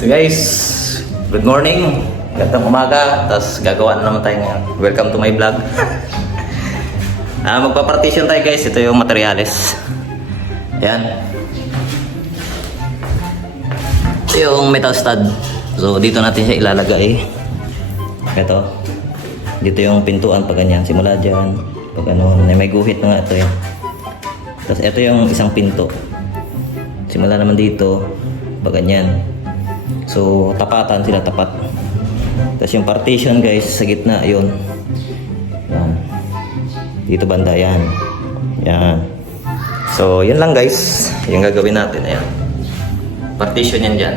So guys, good morning. Gandang umaga. Tapos gagawa na naman tayo ngayon. Welcome to my vlog. Magpa-partition tayo guys. Ito yung materials. Ayan. Ito yung metal stud. So dito natin siya ilalagay. Ito. Dito yung pintuan pag ganyan. Simula dyan. Pag ano, may guhit na nga ito yan. Tapos ito yung isang pinto. Simula naman dito. Pag ganyan. So tapatan sila, tapat. Tapos yung partition guys sa gitna, yun. Yan. Dito banda, yan. Yan. So yun lang guys. Yung gagawin natin, ayan. Partition yan dyan.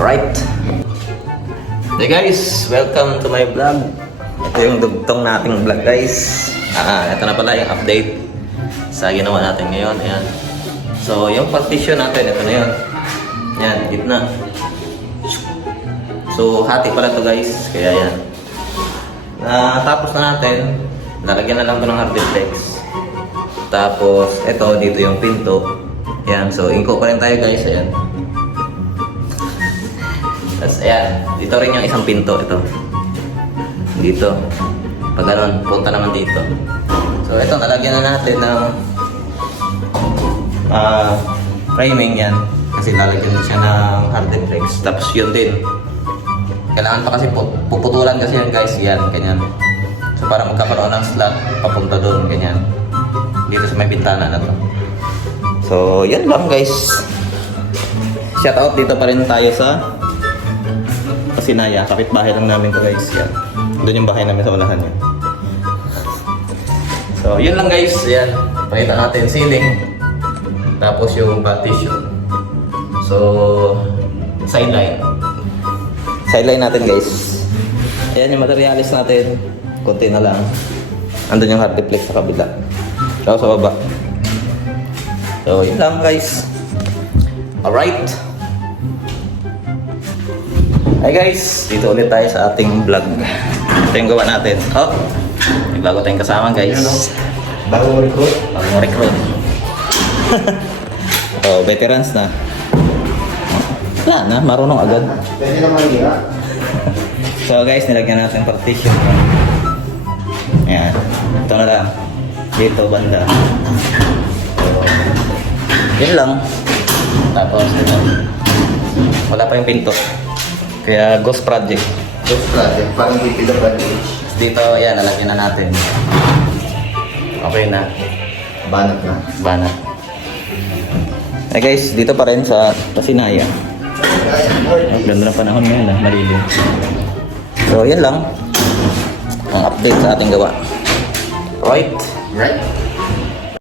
Alright. Hey guys, welcome to my vlog. Ito yung dugtong nating vlog guys. Ito na pala yung update sa ginawa natin ngayon. Ayan. So yung partition natin, ito na yun. Yan, gitna. So hati pala to guys. Kaya yan. Tapos na natin. Lalagyan na lang ito ng hard flex. Tapos ito, dito yung pinto. Yan, so inko pa rin tayo guys. Ayan. Tapos ayan, dito rin yung isang pinto. Ito. Dito. Pag ganun, punta naman dito. So ito, nalagyan na natin ng framing yan. Kasi lalagyan na siya ng hard flex. Tapos yun din. Kailangan pa kasi puputulan kasi yan guys. Yan, ganyan. So para magkakaroon ng slot papunta doon, ganyan. Dito sa may bintana na to. So yan lang guys. Shout out dito pa rin tayo sa Kasinaya. Kapitbahay lang namin to guys. Yan. Doon yung bahay namin sa unahan yan. So yun lang guys. Yan. Pakita natin ceiling. Tapos yung partition. So, sideline. Sideline natin guys. Ayan yung materials natin. Konti na lang. Andun yung hard flex sa kabila. So, sa baba. So, yun lang guys. Alright. Hi guys. Dito ulit tayo sa ating vlog. Ito yung gawa natin. Oh, may bago tayong kasama guys. Bagong recruit? Bagong recruit. Oh, veterans na. Wala na, marunong agad. Pwede naman hira. So guys, nilagyan natin partition. Ayan. Ito na lang. Dito, banda. So, yun lang. Tapos, ito. Wala pa yung pinto. Kaya, ghost project. Ghost project, parang dito pa rin. Dito, ayan, nalagyan na natin. Okay na. Banat na. Banat. Eh guys, dito pa rin sa Kasinaya. Ganda ng panahon ngayon, malilim. So, yan lang ang update sa ating gawa. Right? Right.